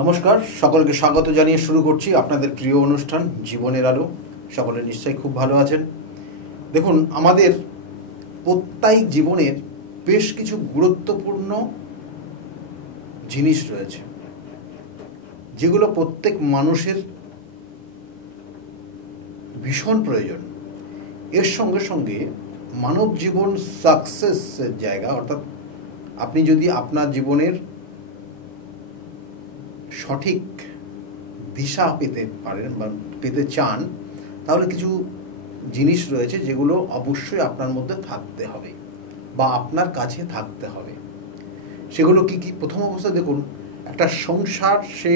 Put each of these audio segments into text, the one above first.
নমস্কার, সকলকে স্বাগত জানিয়ে শুরু করছি আপনাদের প্রিয় অনুষ্ঠান জীবনের আলো। সকলে নিশ্চয়ই খুব ভালো আছেন। দেখুন, আমাদের প্রত্যেক জীবনের বেশ কিছু গুরুত্বপূর্ণ জিনিস রয়েছে, যেগুলো প্রত্যেক মানুষের ভীষণ প্রয়োজন। এর সঙ্গে সঙ্গে মানব জীবন সাকসেসের জায়গা, অর্থাৎ আপনি যদি আপনার জীবনের সঠিক দিশা পেতে পারেন বা পেতে চান, তাহলে কিছু জিনিস রয়েছে যেগুলো অবশ্যই আপনার মধ্যে থাকতে হবে বা আপনার কাছে থাকতে হবে। সেগুলো কি কি? প্রথম অবস্থায় দেখুন, একটা সংসার সে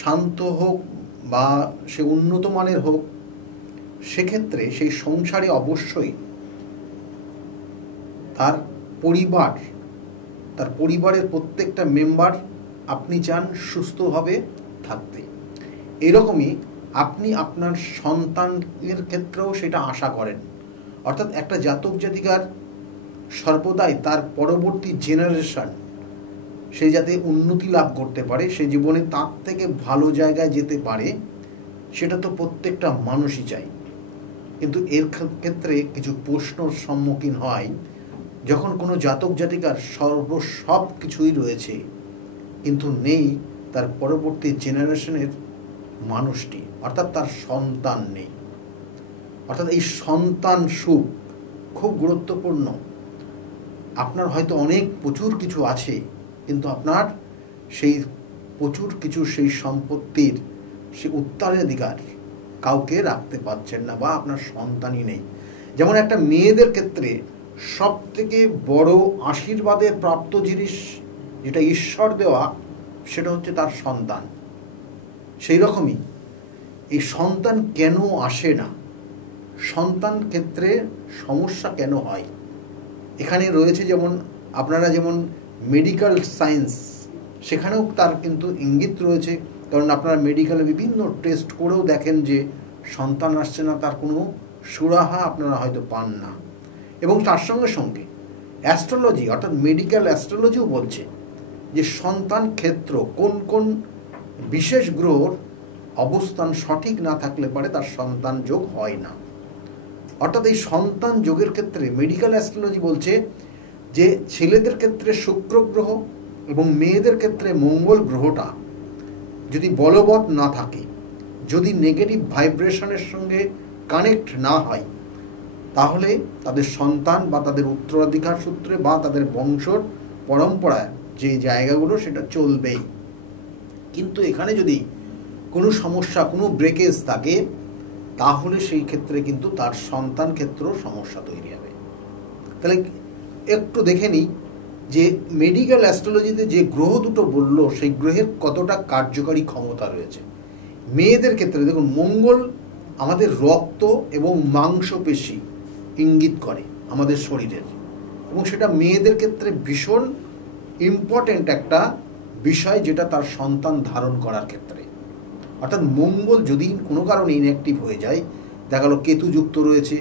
শান্ত হোক বা সে উন্নত মানের হোক, সেক্ষেত্রে সেই সংসারে অবশ্যই তার পরিবারের প্রত্যেকটা মেম্বার আপনি চান সুস্থভাবে থাকতে। এরকমই আপনি আপনার সন্তানের ক্ষেত্রেও সেটা আশা করেন। অর্থাৎ একটা জাতক জাতিকার সর্বদাই তার পরবর্তী জেনারেশন সে যাতে উন্নতি লাভ করতে পারে, সে জীবনে তার থেকে ভালো জায়গায় যেতে পারে, সেটা তো প্রত্যেকটা মানুষই চায়। কিন্তু এর ক্ষেত্রে কিছু প্রশ্নর সম্মুখীন হয়, যখন কোনো জাতক জাতিকার সব কিছুই রয়েছে কিন্তু নেই তার পরবর্তী জেনারেশনের মানুষটি, অর্থাৎ তার সন্তান নেই। অর্থাৎ এই সন্তান সুখ খুব গুরুত্বপূর্ণ। আপনার হয়তো প্রচুর কিছু আছে, কিন্তু আপনার সেই প্রচুর কিছু সেই সম্পত্তির সে উত্তরাধিকার কাউকে রাখতে পারছেন না, বা আপনার সন্তানই নেই। যেমন একটা মেয়েদের ক্ষেত্রে সব থেকে বড় আশীর্বাদের প্রাপ্ত জিনিস যেটা ঈশ্বর দেওয়া, সেটা হচ্ছে তার সন্তান। সেই রকমই এই সন্তান কেন আসে না, সন্তান ক্ষেত্রে সমস্যা কেন হয়, এখানে রয়েছে যেমন আপনারা যেমন মেডিকেল সায়েন্স, সেখানেও তার কিন্তু ইঙ্গিত রয়েছে। কারণ আপনারা মেডিকেলে বিভিন্ন টেস্ট করেও দেখেন যে সন্তান আসছে না, তার কোনো সুরাহা আপনারা হয়তো পান না। এবং তার সঙ্গে সঙ্গে অ্যাস্ট্রোলজি, অর্থাৎ মেডিকেল অ্যাস্ট্রোলজিও বলছে যে সন্তান ক্ষেত্র কোন কোন বিশেষ গ্রহর অবস্থান সঠিক না থাকলে পারে তার সন্তান যোগ হয় না। অর্থাৎ এই সন্তান যোগের ক্ষেত্রে মেডিকেল অ্যাস্ট্রোলজি বলছে যে ছেলেদের ক্ষেত্রে শুক্র গ্রহ এবং মেয়েদের ক্ষেত্রে মঙ্গল গ্রহটা যদি বলবৎ না থাকে, যদি নেগেটিভ ভাইব্রেশনের সঙ্গে কানেক্ট না হয়, তাহলে তাদের সন্তান বা তাদের উত্তরাধিকার সূত্রে বা তাদের বংশর পরম্পরায় যে জায়গাগুলো সেটা চলবেই। কিন্তু এখানে যদি কোনো সমস্যা, কোনো ব্রেকেজ থাকে, তাহলে সেই ক্ষেত্রে কিন্তু তার সন্তান ক্ষেত্রেও সমস্যা তৈরি হবে। তাহলে একটু দেখে নিই যে মেডিকেল অ্যাস্ট্রোলজিতে যে গ্রহ দুটো বললো, সেই গ্রহের কতটা কার্যকারী ক্ষমতা রয়েছে। মেয়েদের ক্ষেত্রে দেখুন, মঙ্গল আমাদের রক্ত এবং মাংসপেশি ইঙ্গিত করে আমাদের শরীরের, এবং সেটা মেয়েদের ক্ষেত্রে ভীষণ ইম্পর্ট্যান্ট একটা বিষয়, যেটা তার সন্তান ধারণ করার ক্ষেত্রে। অর্থাৎ মঙ্গল যদি কোনো কারণে ইনঅ্যাক্টিভ হয়ে যায়, দেখা গেল কেতুযুক্ত রয়েছে,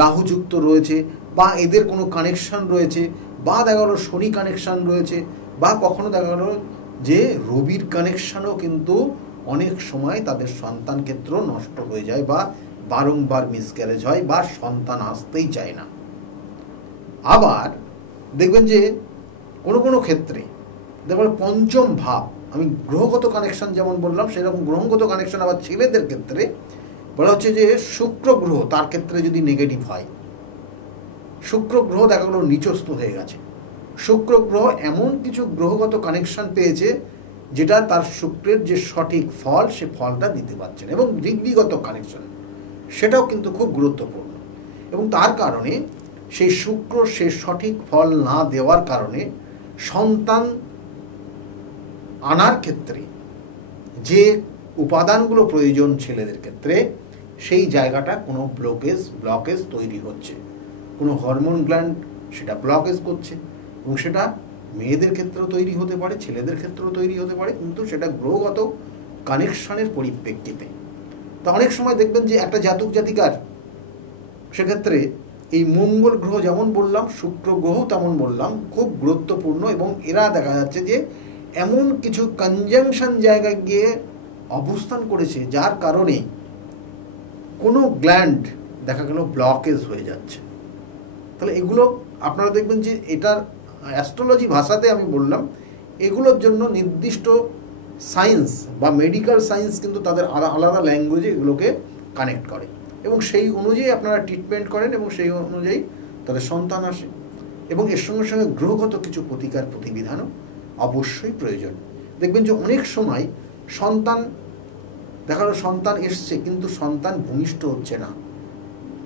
রাহুযুক্ত রয়েছে, বা এদের কোনো কানেকশান রয়েছে, বা দেখা গেলো শনি কানেকশান রয়েছে, বা কখনো দেখা গেল যে রবির কানেকশানও কিন্তু অনেক সময় তাদের সন্তান ক্ষেত্র নষ্ট হয়ে যায়, বা বারংবার মিসক্যারেজ হয়, বা সন্তান আসতেই চায় না। আবার দেখবেন যে কোনো কোনো ক্ষেত্রে দেখবেন পঞ্চম ভাব, আমি গ্রহগত কানেকশন যেমন বললাম, সেরকম গ্রহগত কানেকশন আবার ছেলেদের ক্ষেত্রে বলা হচ্ছে যে শুক্র গ্রহ তার ক্ষেত্রে যদি নেগেটিভ হয়, শুক্র গ্রহ দেখা গেলো নিচস্থ হয়ে গেছে, শুক্র গ্রহ এমন কিছু গ্রহগত কানেকশন পেয়েছে যেটা তার শুক্রের যে সঠিক ফল, সে ফলটা দিতে পারছে না, এবং ডিগ্রিগত কানেকশন সেটাও কিন্তু খুব গুরুত্বপূর্ণ। এবং তার কারণে সেই শুক্র সে সঠিক ফল না দেওয়ার কারণে সন্তান আনার ক্ষেত্রে যে উপাদানগুলো প্রয়োজন ছেলেদের ক্ষেত্রে, সেই জায়গাটা কোনো ব্লকেজ তৈরি হচ্ছে, কোনো হরমোন গ্ল্যান্ড সেটা ব্লকেজ করছে, এবং সেটা মেয়েদের ক্ষেত্রেও তৈরি হতে পারে, ছেলেদের ক্ষেত্রেও তৈরি হতে পারে, কিন্তু সেটা গ্রহগত কানেকশনের পরিপ্রেক্ষিতে। তা অনেক সময় দেখবেন যে একটা জাতক জাতিকার সেক্ষেত্রে এই মঙ্গল গ্রহ যেমন বললাম, শুক্র গ্রহ তেমন বললাম, খুব গুরুত্বপূর্ণ, এবং এরা দেখা যাচ্ছে যে এমন কিছু কনজাংশন জায়গায় গিয়ে অবস্থান করেছে যার কারণে কোনো গ্ল্যান্ড দেখা গেল ব্লকেজ হয়ে যাচ্ছে। তাহলে এগুলো আপনারা দেখবেন যে এটার অ্যাস্ট্রোলজি ভাষাতে আমি বললাম, এগুলোর জন্য নির্দিষ্ট সায়েন্স বা মেডিকেল সায়েন্স কিন্তু তাদের আলাদা ল্যাঙ্গুয়েজে এগুলোকে কানেক্ট করে এবং সেই অনুযায়ী আপনারা ট্রিটমেন্ট করেন এবং সেই অনুযায়ী তাদের সন্তান আসে। এবং এর সঙ্গে সঙ্গে গ্রহগত কিছু প্রতিকার প্রতিবিধানও অবশ্যই প্রয়োজন। দেখবেন যে অনেক সময় সন্তান দেখা গেল সন্তান এসছে কিন্তু সন্তান ভূমিষ্ঠ হচ্ছে না,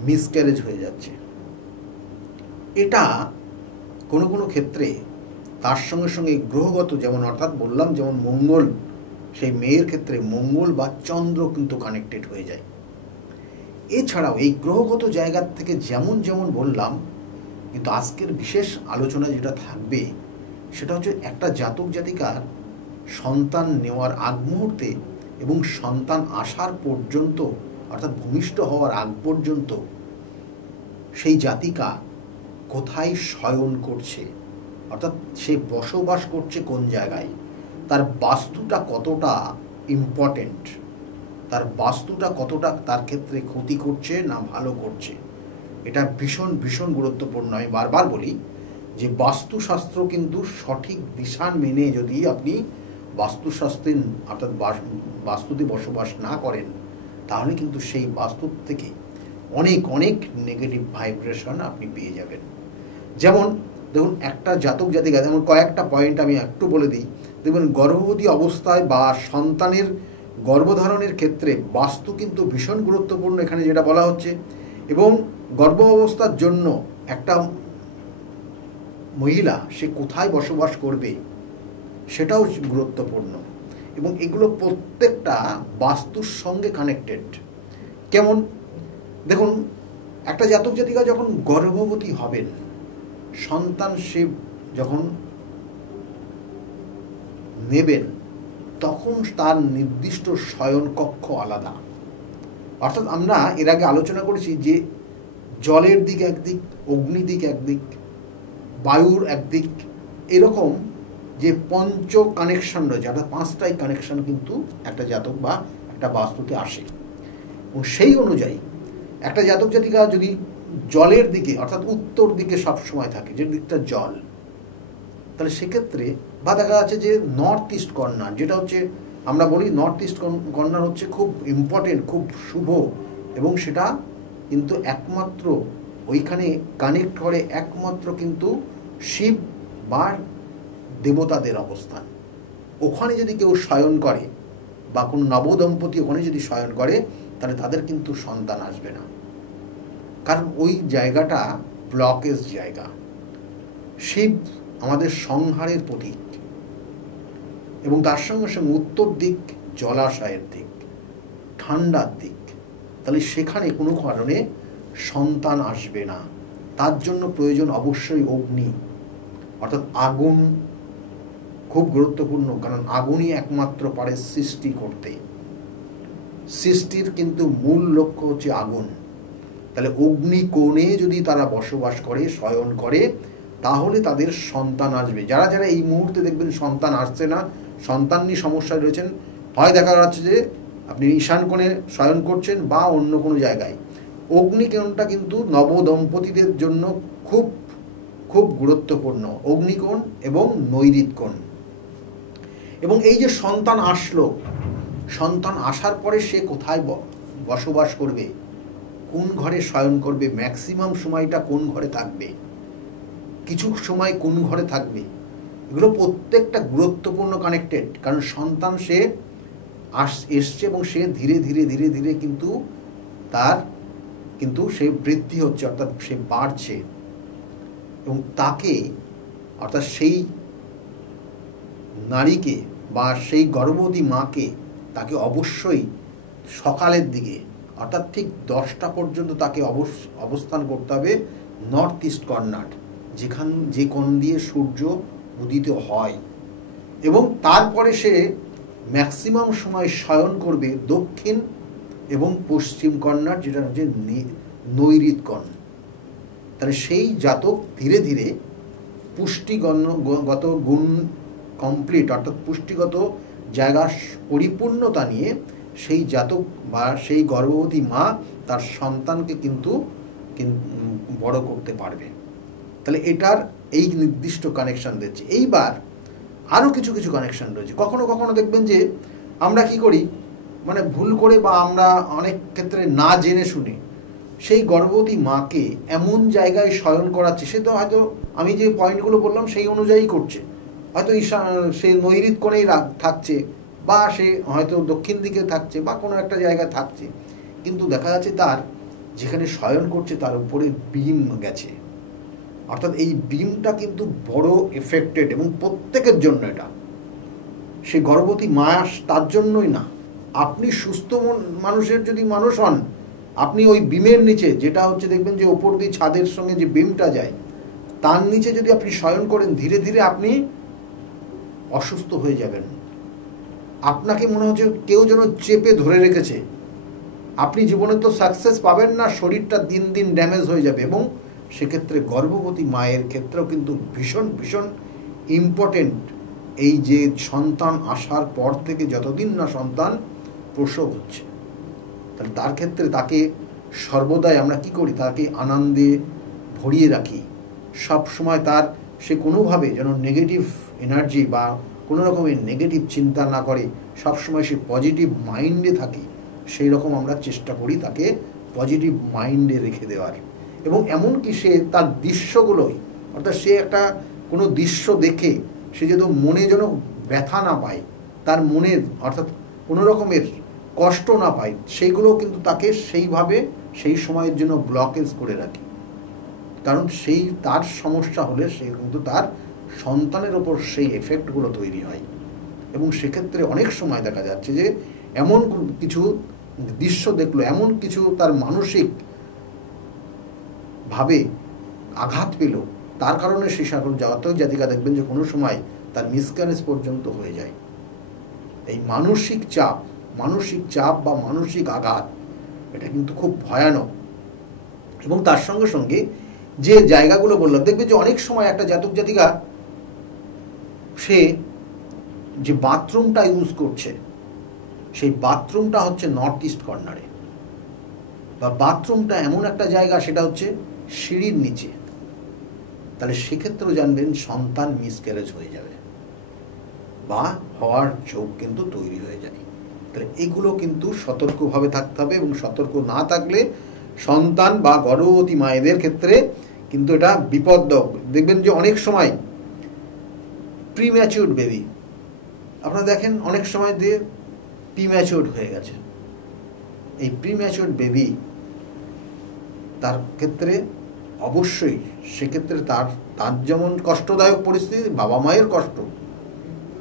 মিসক্যারেজ হয়ে যাচ্ছে। এটা কোনো কোনো ক্ষেত্রে তার সঙ্গে সঙ্গে গ্রহগত, যেমন অর্থাৎ বললাম যেমন মঙ্গল, সেই মেয়ের ক্ষেত্রে মঙ্গল বা চন্দ্র কিন্তু কানেক্টেড হয়ে যায়। এছাড়াও এই গ্রহগত জায়গা থেকে যেমন যেমন বললাম, কিন্তু আজকের বিশেষ আলোচনা যেটা থাকবে সেটা হচ্ছে একটা জাতক জাতিকার সন্তান নেওয়ার আগ মুহূর্তে এবং সন্তান আসার পর্যন্ত, অর্থাৎ ভূমিষ্ঠ হওয়ার আগ পর্যন্ত সেই জাতিকা কোথায় শয়ন করছে, অর্থাৎ সে বসবাস করছে কোন জায়গায়, তার বাস্তুটা কতটা ইম্পর্টেন্ট, তার বাস্তুটা কতটা তার ক্ষেত্রে ক্ষতি করছে না ভালো করছে, এটা ভীষণ ভীষণ গুরুত্বপূর্ণ। আমি বারবার বলি যে বাস্তুশাস্ত্র কিন্তু সঠিক দিশা মেনে যদি আপনি বাস্তুশাস্ত্রে অর্থাৎ বাস্তুতে বসবাস না করেন, তাহলে কিন্তু সেই বাস্তু থেকে অনেক অনেক নেগেটিভ ভাইব্রেশন আপনি পেয়ে যাবেন। যেমন দেখুন, একটা জাতক জাতিকা, যেমন কয়েকটা পয়েন্ট আমি একটু বলে দিই। দেখবেন গর্ভবতী অবস্থায় বা সন্তানের গর্ভধারণের ক্ষেত্রে বাস্তু কিন্তু ভীষণ গুরুত্বপূর্ণ এখানে যেটা বলা হচ্ছে। এবং গর্ভ অবস্থার জন্য একটা মহিলা সে কোথায় বসবাস করবে সেটাও গুরুত্বপূর্ণ। এবং এগুলো প্রত্যেকটা বাস্তুর সঙ্গে কানেক্টেড। কেমন দেখুন, একটা জাতক জাতিকা যখন গর্ভবতী হবেন, সন্তান সে যখন নেবেন, তখন তার নির্দিষ্ট শয়ন কক্ষ আলাদা। অর্থাৎ আমরা এর আগে আলোচনা করেছি যে জলের দিক একদিক, অগ্নিদিক একদিক, বায়ুর একদিক, এরকম যে পঞ্চ কানেকশন রয়েছে, অর্থাৎ পাঁচটাই কানেকশন কিন্তু একটা জাতক বা একটা বাস্তুতে আসে। এবং সেই অনুযায়ী একটা জাতক জাতিকা যদি জলের দিকে অর্থাৎ উত্তর দিকে সবসময় থাকে, যে দিকটা জল, তাহলে সেক্ষেত্রে বা দেখা যাচ্ছে যে নর্থ ইস্ট কর্নার, যেটা হচ্ছে আমরা বলি নর্থ ইস্ট কর্নার হচ্ছে খুব ইম্পর্টেন্ট, খুব শুভ, এবং সেটা কিন্তু একমাত্র ওইখানে কানেক্ট করে একমাত্র কিন্তু শিব বা দেবতাদের অবস্থান। ওখানে যদি কেউ শয়ন করে বা কোনো নবদম্পতি ওখানে যদি শয়ন করে, তাহলে তাদের কিন্তু সন্তান আসবে না, কারণ ওই জায়গাটা ব্লকেজ জায়গা। শিব আমাদের সংহারের প্রতীক, এবং তার সঙ্গে সঙ্গে উত্তর দিক জলাশয়ের দিক, ঠান্ডার দিক, তাহলে সেখানে কোনো কারণে সন্তান আসবে না। তার জন্য প্রয়োজন অবশ্যই অগ্নি, অর্থাৎ আগুন খুব গুরুত্বপূর্ণ, কারণ আগুনই একমাত্র পারে সৃষ্টি করতে। সৃষ্টির কিন্তু মূল লক্ষ্য হচ্ছে আগুন। তাহলে অগ্নিকোণে যদি তারা বসবাস করে, শয়ন করে, তাহলে তাদের সন্তান আসবে। যারা যারা এই মুহূর্তে দেখবেন সন্তান আসছে না, সন্তান নিয়ে সমস্যায় রয়েছেন, হয় দেখা যাচ্ছে যে আপনি ঈশান কোণে শয়ন করছেন বা অন্য কোনো জায়গায়, অগ্নিকোণটা কিন্তু নবদম্পতিদের জন্য খুব খুব গুরুত্বপূর্ণ, অগ্নিকোণ এবং নৈঋত কোণ। এবং এই যে সন্তান আসলো, সন্তান আসার পরে সে কোথায় বসবাস করবে, কোন ঘরে শয়ন করবে, ম্যাক্সিমাম সময়টা কোন ঘরে থাকবে, কিছু সময় কোন ঘরে থাকবে, এগুলো প্রত্যেকটা গুরুত্বপূর্ণ কানেক্টেড। কারণ সন্তান সে এসছে এবং সে ধীরে ধীরে ধীরে ধীরে কিন্তু তার কিন্তু সে বৃদ্ধি হচ্ছে, অর্থাৎ সে বাড়ছে, এবং তাকে অর্থাৎ সেই নারীকে বা সেই গর্ভবতী মাকে তাকে অবশ্যই সকালের দিকে অর্থাৎ ঠিক 10টা পর্যন্ত তাকে অবস্থান করতে হবে নর্থ ইস্ট কর্নার, যে কোণ দিয়ে সূর্য উদিত হয়, এবং তারপরে সে ম্যাক্সিমাম সময় শয়ন করবে দক্ষিণ এবং পশ্চিম কর্নার, যেটা হচ্ছে নৈঋত কোণ। তাহলে সেই জাতক ধীরে ধীরে পুষ্টিগত গুণ কমপ্লিট অর্থাৎ পুষ্টিগত জায়গার পরিপূর্ণতা নিয়ে সেই জাতক বা সেই গর্ভবতী মা তার সন্তানকে কিন্তু বড় করতে পারবে। তাহলে এটার এই নির্দিষ্ট কানেকশন দিচ্ছে। এইবার আরও কিছু কিছু কানেকশন রয়েছে। কখনো কখনো দেখবেন যে আমরা কি করি, মানে ভুল করে বা আমরা অনেক ক্ষেত্রে না জেনে শুনে সেই গর্ভবতী মাকে এমন জায়গায় শয়ন করাচ্ছে, সে তো হয়তো আমি যে পয়েন্টগুলো বললাম সেই অনুযায়ী করছে, হয়তো সে নৈরিত কোণেই থাকছে বা সে হয়তো দক্ষিণ দিকে থাকছে বা কোনো একটা জায়গায় থাকছে, কিন্তু দেখা যাচ্ছে তার যেখানে শয়ন করছে তার উপরে বিম গেছে। অর্থাৎ এই বিমটা কিন্তু বড় এফেক্টেড, এবং প্রত্যেকের জন্য এটা, সে গর্ভবতী মা তার জন্যই না, আপনি সুস্থ মানুষের যদি মানুষ হন, আপনি ওই বিমের নিচে, যেটা হচ্ছে দেখবেন যে ওপর দিয়ে ছাদের সঙ্গে যে বিমটা যায় তার নিচে যদি আপনি শয়ন করেন, ধীরে ধীরে আপনি অসুস্থ হয়ে যাবেন। আপনাকে মনে হচ্ছে কেউ যেন চেপে ধরে রেখেছে, আপনি জীবনে তো সাকসেস পাবেন না, শরীরটা দিন দিন ড্যামেজ হয়ে যাবে। এবং সেক্ষেত্রে গর্ভবতী মায়ের ক্ষেত্রেও কিন্তু ভীষণ ভীষণ ইম্পর্টেন্ট এই যে সন্তান আসার পর থেকে যতদিন না সন্তান প্রসব হচ্ছে, তাহলে তার ক্ষেত্রে তাকে সর্বদাই আমরা কি করি, তাকে আনন্দে ভরিয়ে রাখি। সব সময় তার সে কোনোভাবে যেন নেগেটিভ এনার্জি বা কোনো রকমের নেগেটিভ চিন্তা না করে, সবসময় সে পজিটিভ মাইন্ডে থাকে, সেই রকম আমরা চেষ্টা করি তাকে পজিটিভ মাইন্ডে রেখে দেওয়ার। এবং এমনকি সে তার দৃশ্যগুলোই, অর্থাৎ সে একটা কোনো দৃশ্য দেখে সে যেন মনে যেন ব্যথা না পায়, তার মনের অর্থাৎ কোনো রকমের কষ্ট না পায়, সেইগুলো কিন্তু তাকে সেইভাবে সেই সময়ের জন্য ব্লকেজ করে রাখি। কারণ সেই তার সমস্যা হলে সে কিন্তু তার সন্তানের ওপর সেই এফেক্টগুলো তৈরি হয়। এবং সেক্ষেত্রে অনেক সময় দেখা যাচ্ছে যে এমন কিছু দৃশ্য দেখলো, এমন কিছু তার মানসিক ভাবে আঘাত পেল, তার কারণে সেই সকল জাতক জাতিকা দেখবেন যে কোনো সময় তার মিসক্যারেজ পর্যন্ত হয়ে যায়। এই মানসিক চাপ বা মানসিক আঘাত, এটা কিন্তু খুব ভয়ানক। এবং তার সঙ্গে সঙ্গে যে জায়গাগুলো বললাম, দেখবে যে অনেক সময় একটা জাতক জাতিকা সে যে বাথরুমটা ইউজ করছে, সেই বাথরুমটা হচ্ছে নর্থ ইস্ট কর্নারে, বা বাথরুমটা এমন একটা জায়গা সেটা হচ্ছে সিঁড়ির নিচে, তাহলে সেক্ষেত্রেও জানবেন সন্তান মিসক্যারেজ হয়ে যাবে বা হওয়ার ঝোঁক কিন্তু তৈরি হয়ে যায়। তাহলে এগুলো কিন্তু সতর্কভাবে থাকতে হবে, এবং সতর্ক না থাকলে সন্তান বা গর্ভবতী মায়েদের ক্ষেত্রে কিন্তু এটা বিপজ্জনক। দেখবেন যে অনেক সময় প্রিম্যাচিউর বেবি, আপনারা দেখেন অনেক সময় দিয়ে প্রিম্যাচিউর হয়ে গেছে। এই প্রিম্যাচিউর বেবি তার ক্ষেত্রে অবশ্যই সেক্ষেত্রে তার যেমন কষ্টদায়ক পরিস্থিতি, বাবা মায়ের কষ্ট,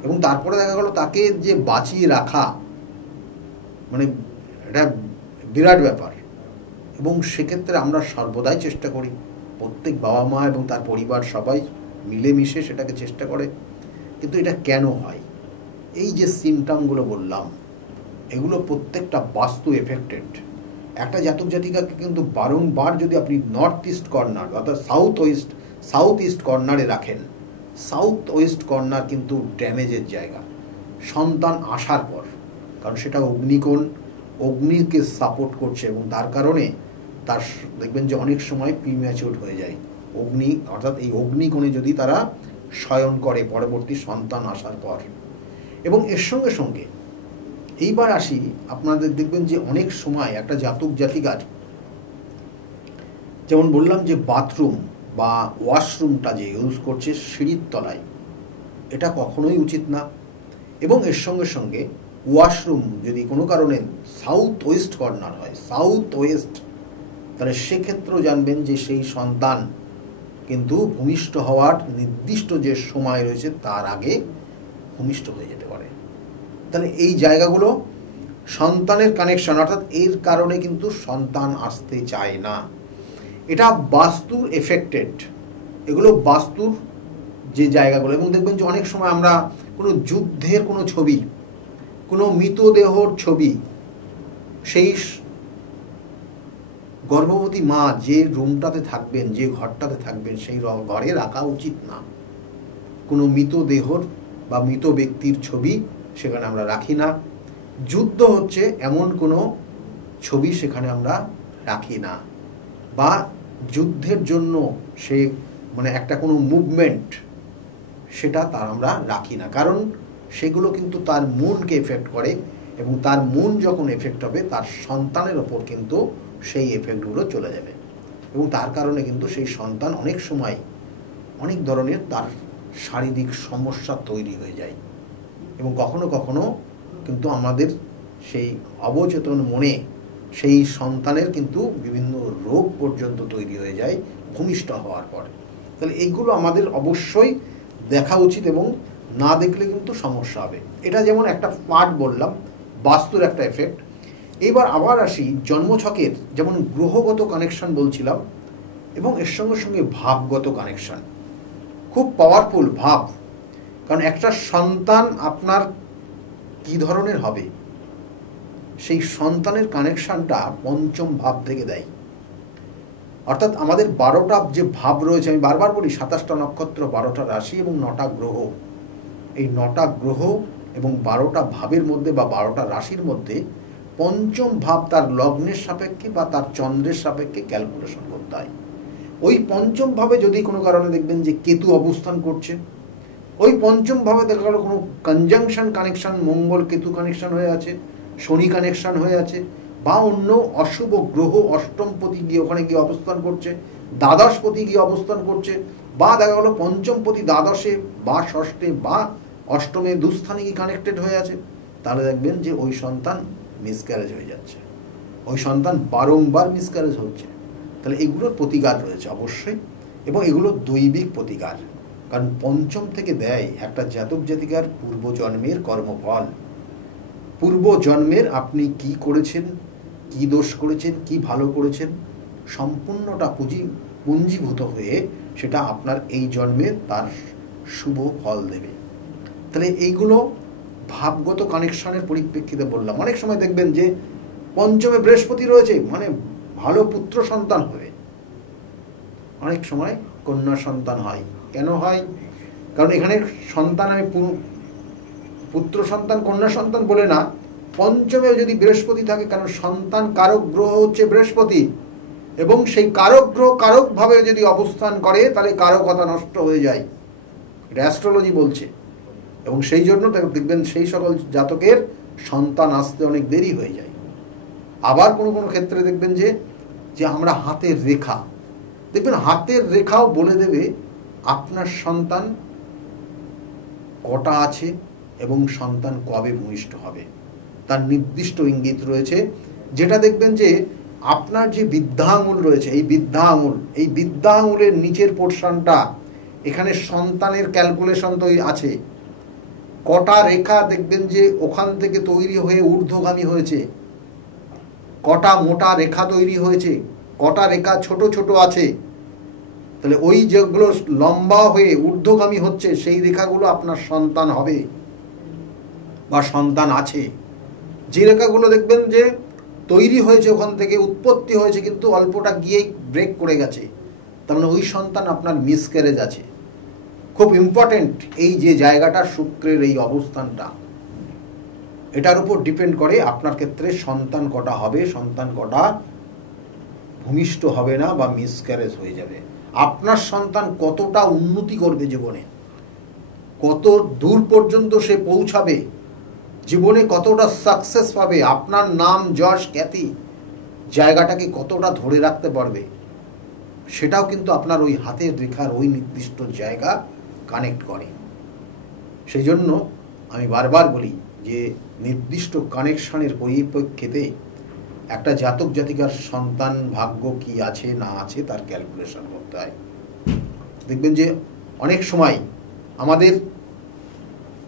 এবং তারপরে দেখা গেল তাকে যে বাঁচিয়ে রাখা, মানে এটা বিরাট ব্যাপার। এবং সেক্ষেত্রে আমরা সর্বদাই চেষ্টা করি, প্রত্যেক বাবা মা এবং তার পরিবার সবাই মিলেমিশে সেটাকে চেষ্টা করে। কিন্তু এটা কেন হয়? এই যে সিমটমগুলো বললাম, এগুলো প্রত্যেকটা বাস্তু এফেক্টেড। একটা জাতক জাতিকাকে কিন্তু বারংবার যদি আপনি নর্থ ইস্ট কর্নার অর্থাৎ সাউথ ইস্ট কর্নারে রাখেন, সাউথ ওয়েস্ট কর্নার কিন্তু ড্যামেজের জায়গা সন্তান আসার পর, কারণ সেটা অগ্নিকোণ, অগ্নিকে সাপোর্ট করছে, এবং তার কারণে তার দেখবেন যে অনেক সময় প্রিম্যাচিউর হয়ে যায় অগ্নি, অর্থাৎ এই অগ্নিকোণে যদি তারা শয়ন করে পরবর্তী সন্তান আসার পর। এবং এর সঙ্গে সঙ্গে এইবার আসি, আপনাদের দেখবেন যে অনেক সময় একটা জাতক জাতিকার, যেমন বললাম যে বাথরুম বা ওয়াশরুমটা যে ইউজ করছে সিঁড়ির তলায়, এটা কখনোই উচিত না। এবং এর সঙ্গে সঙ্গে ওয়াশরুম যদি কোনো কারণে সাউথ ওয়েস্ট কর্নার হয়, সাউথ ওয়েস্ট, তাহলে সেক্ষেত্রেও জানবেন যে সেই সন্তান কিন্তু ভূমিষ্ঠ হওয়ার নির্দিষ্ট যে সময় রয়েছে তার আগে ভূমিষ্ঠ হয়ে যেতে পারে। তাহলে এই জায়গাগুলো সন্তানের কানেকশন, অর্থাৎ এর কারণে কিন্তু সন্তান আসতে চায় না। এটা বাস্তুর এফেক্টেড, এগুলো বাস্তুর যে জায়গাগুলো। এবং দেখবেন যে অনেক সময় আমরা কোনো যুদ্ধের কোনো ছবি, কোনো মৃতদেহর ছবি, সেই গর্ভবতী মা যে রুমটাতে থাকবেন, যে ঘরটাতে থাকবেন, সেই ঘরে রাখা উচিত না। কোনো মৃতদেহর বা মৃত ব্যক্তির ছবি সেখানে আমরা রাখি না। যুদ্ধ হচ্ছে এমন কোনো ছবি সেখানে আমরা রাখি না, বা যুদ্ধের জন্য সে মানে একটা কোনো মুভমেন্ট সেটা তার আমরা রাখি না, কারণ সেগুলো কিন্তু তার মনকে এফেক্ট করে, এবং তার মন যখন এফেক্ট হবে তার সন্তানের ওপর কিন্তু সেই এফেক্টগুলো চলে যাবে, এবং তার কারণে কিন্তু সেই সন্তান অনেক সময় অনেক ধরনের তার শারীরিক সমস্যা তৈরি হয়ে যায়, এবং কখনো কখনো কিন্তু আমাদের সেই অবচেতন মনে সেই সন্তানের কিন্তু বিভিন্ন রোগ পর্যন্ত তৈরি হয়ে যায় ভূমিষ্ঠ হওয়ার পর। তাহলে এইগুলো আমাদের অবশ্যই দেখা উচিত, এবং না দেখলে কিন্তু সমস্যা হবে। এটা যেমন একটা পার্ট বললাম, বাস্তুর একটা এফেক্ট। এইবার আবার আসি জন্মছকের, যেমন গ্রহগত কানেকশন বলছিলাম, এবং এর সঙ্গে সঙ্গে ভাবগত কানেকশন খুব পাওয়ারফুল ভাব। কারণ একটা সন্তান আপনার কি ধরনের হবে সেই সন্তানের কানেকশনটা পঞ্চম ভাব থেকে দেয়। অর্থাৎ আমাদের 12টা যে ভাব রয়েছে, আমি বারবার বলি 27টা নক্ষত্র, 12টা রাশি এবং 9টা গ্রহ। এই 9টা গ্রহ এবং 12টা ভাবের মধ্যে বা 12টা রাশির মধ্যে পঞ্চম ভাব তার লগ্নের সাপেক্ষে বা তার চন্দ্রের সাপেক্ষে ক্যালকুলেশন করতে হয়। ওই পঞ্চম ভাবে যদি কোনো কারণে দেখবেন যে কেতু অবস্থান করছে, ওই পঞ্চম ভাবে দেখা গেল কোনো কনজাংশন কানেকশন, মঙ্গল কেতু কানেকশন হয়ে আছে, শনি কানেকশন হয়ে আছে, বা অন্য অশুভ গ্রহ অষ্টমপতি গিয়ে ওখানে গিয়ে অবস্থান করছে, দ্বাদশপতি গিয়ে অবস্থান করছে, বা দেখা গেলো পঞ্চমপতি দ্বাদশে বা ষষ্ঠে বা অষ্টমে দুস্থানে গিয়ে কানেক্টেড হয়ে আছে, তাহলে দেখবেন যে ওই সন্তান মিসক্যারেজ হয়ে যাচ্ছে, ওই সন্তান বারংবার মিসক্যারেজ হচ্ছে। তাহলে এগুলোর প্রতিকার রয়েছে অবশ্যই, এবং এগুলো দৈবিক প্রতিকার। কারণ পঞ্চম থেকে দেয় একটা জাতক জাতিকার পূর্বজন্মের কর্মফল, পূর্বজন্মের আপনি কি করেছেন, কি দোষ করেছেন, কি ভালো করেছেন, সম্পূর্ণটা পুঞ্জীভূত হয়ে সেটা আপনার এই জন্মের তার শুভ ফল দেবে। তাহলে এইগুলো ভাবগত কানেকশনের পরিপ্রেক্ষিতে বললাম। অনেক সময় দেখবেন যে পঞ্চমে বৃহস্পতি রয়েছে, মানে ভালো পুত্র সন্তান হবে, অনেক সময় কন্যা সন্তান হয়। কেন হয়? কারণ এখানে সন্তান আমি পুত্র সন্তান কন্যা সন্তান বলে না, পঞ্চমে যদি বৃহস্পতি থাকে, কারণ সন্তান কারক গ্রহ হচ্ছে বৃহস্পতি, এবং সেই কারক গ্রহ কারকভাবে যদি অবস্থান করে তাহলে কারকতা নষ্ট হয়ে যায়, এটা অ্যাস্ট্রোলজি বলছে। এবং সেই জন্য দেখবেন সেই সকল জাতকের সন্তান আসতে অনেক দেরি হয়ে যায়। আবার কোনো কোনো ক্ষেত্রে দেখবেন যে আমরা হাতের রেখা দেখবেন, হাতের রেখাও বলে দেবে আপনার সন্তান কটা আছে এবং সন্তান কবে ভূমিষ্ঠ হবে, তার নির্দিষ্ট ইঙ্গিত রয়েছে। যেটা দেখবেন যে আপনার যে বৃদ্ধা আঙুল রয়েছে, এই বৃদ্ধা আঙুলের নিচের পোর্শনটা, এখানে সন্তানের ক্যালকুলেশন তো আছে। কটা রেখা দেখবেন যে ওখান থেকে তৈরি হয়ে ঊর্ধ্বগামী হয়েছে, কটা মোটা রেখা তৈরি হয়েছে, কটা রেখা ছোট ছোট আছে। তাহলে ওই যেগুলো লম্বা হয়ে ঊর্ধ্বগামী হচ্ছে সেই রেখাগুলো আপনার সন্তান হবে বা সন্তান আছে। যে রেখাগুলো দেখবেন যে তৈরি হয়েছে, ওখান থেকে উৎপত্তি হয়েছে কিন্তু অল্পটা গিয়েই ব্রেক করে গেছে, তার মানে ওই সন্তান আপনার মিসক্যারেজ আছে। খুব ইম্পর্টেন্ট এই যে জায়গাটা, শুক্রের এই অবস্থানটা, এটার উপর ডিপেন্ড করে আপনার ক্ষেত্রে সন্তান কটা হবে, সন্তান কটা ভূমিষ্ঠ হবে না বা মিসক্যারেজ হয়ে যাবে। আপনার সন্তান কতটা উন্নতি করবে জীবনে, কত দূর পর্যন্ত সে পৌঁছাবে, জীবনে কতটা সাকসেস পাবে, আপনার নাম যশ খ্যাতি জায়গাটাকে কতটা ধরে রাখতে পারবে, সেটাও কিন্তু আপনার ওই হাতের রেখার ওই নির্দিষ্ট জায়গা কানেক্ট করে। সেই জন্য আমি বারবার বলি যে নির্দিষ্ট কানেকশনের পরিপ্রেক্ষিতে একটা জাতক জাতিকার সন্তান ভাগ্য কি আছে না আছে তার ক্যালকুলেশন করতে হয়। দেখবেন যে অনেক সময় আমাদের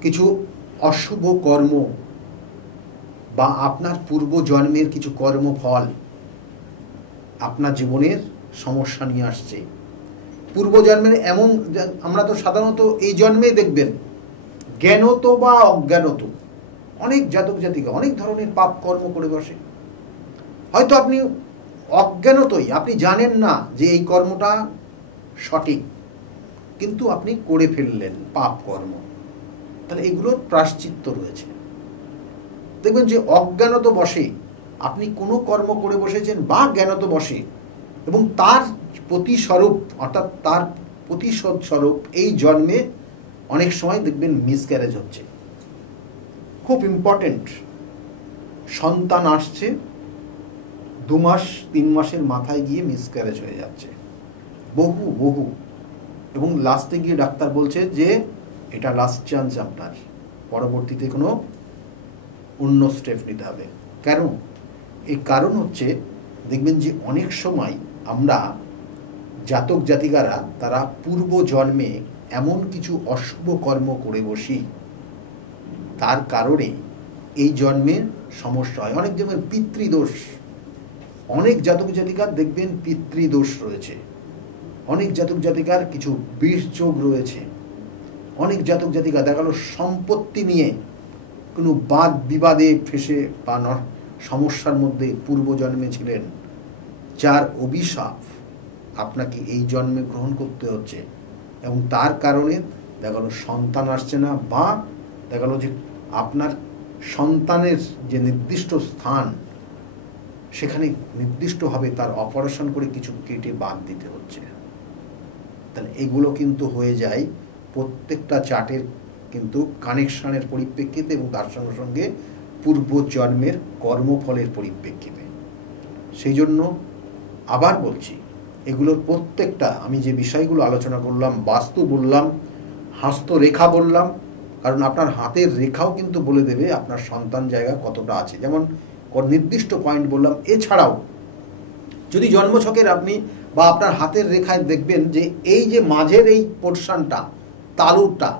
কিছু অশুভ কর্ম বা আপনার পূর্বজন্মের কিছু কর্মফল আপনার জীবনের সমস্যা নিয়ে আসছে। পূর্বজন্মের এমন, আমরা তো সাধারণত এই জন্মে দেখবেন জ্ঞানত বা অজ্ঞানত অনেক জাতক জাতিকা অনেক ধরনের পাপ কর্ম করে বসে। হয়তো আপনি অজ্ঞানতই, আপনি জানেন না যে এই কর্মটা সঠিক, কিন্তু আপনি করে ফেললেন পাপ কর্ম। তাহলে এগুলোর প্রায়শ্চিত্ত রয়েছে। দেখবেন যে অজ্ঞানত বসে আপনি কোনো কর্ম করে বসেছেন বা জ্ঞানত বসে, এবং তার প্রতিস্বরূপ অর্থাৎ তার প্রতিশোধ স্বরূপ এই জন্মে অনেক সময় দেখবেন মিসক্যারেজ হচ্ছে। খুব ইম্পর্টেন্ট, সন্তান আসছে 2 মাস 3 মাসের মাথায় গিয়ে মিসক্যারেজ হয়ে যাচ্ছে, বহু, এবং লাস্টে গিয়ে ডাক্তার বলছে যে এটা লাস্ট চান্স, আপনার পরবর্তীতে কোনো অন্য স্টেপ নিতে হবে। কেন? এই কারণ হচ্ছে দেখবেন যে অনেক সময় আমরা জাতক জাতিকারা তারা পূর্ব জন্মে এমন কিছু অশুভ কর্ম করে বসি, তার কারণে এই জন্মে সমস্যা হয়। অনেক জন্মের পিতৃদোষ, অনেক জাতক জাতিকার দেখবেন পিতৃদোষ রয়েছে, অনেক জাতক জাতিকার কিছু বিষ যোগ রয়েছে, অনেক জাতক জাতিকা দেখা গেল সম্পত্তি নিয়ে কোনো বাদ বিবাদে ফেসে বা সমস্যার মধ্যে পূর্বজন্মে ছিলেন, যার অভিশাপ আপনাকে এই জন্মে গ্রহণ করতে হচ্ছে, এবং তার কারণে দেখা গেল সন্তান আসছে না, বা দেখা গেল যে আপনার সন্তানের যে নির্দিষ্ট স্থান সেখানে নির্দিষ্টভাবে তার অপারেশন করে কিছু কেটে বাদ দিতে হচ্ছে। তাহলে এগুলো কিন্তু হয়ে যায় প্রত্যেকটা চার্টের কিন্তু কানেকশনের পরিপ্রেক্ষিতে এবং তার সঙ্গে সঙ্গে পূর্বজন্মের কর্মফলের পরিপ্রেক্ষিতে। সেই জন্য আবার বলছি, এগুলোর প্রত্যেকটা আমি যে বিষয়গুলো আলোচনা করলাম, বাস্তু বললাম, হস্তরেখা বললাম, কারণ আপনার হাতের রেখাও কিন্তু বলে দেবে আপনার সন্তান জায়গা কতটা আছে, যেমন নির্দিষ্ট পয়েন্ট বললাম। এছাড়াও যদি জন্মছকের আপনি বা আপনার হাতের রেখায় দেখবেন যে এই যে মাঝের এই পোর্শনটা, তালুটা,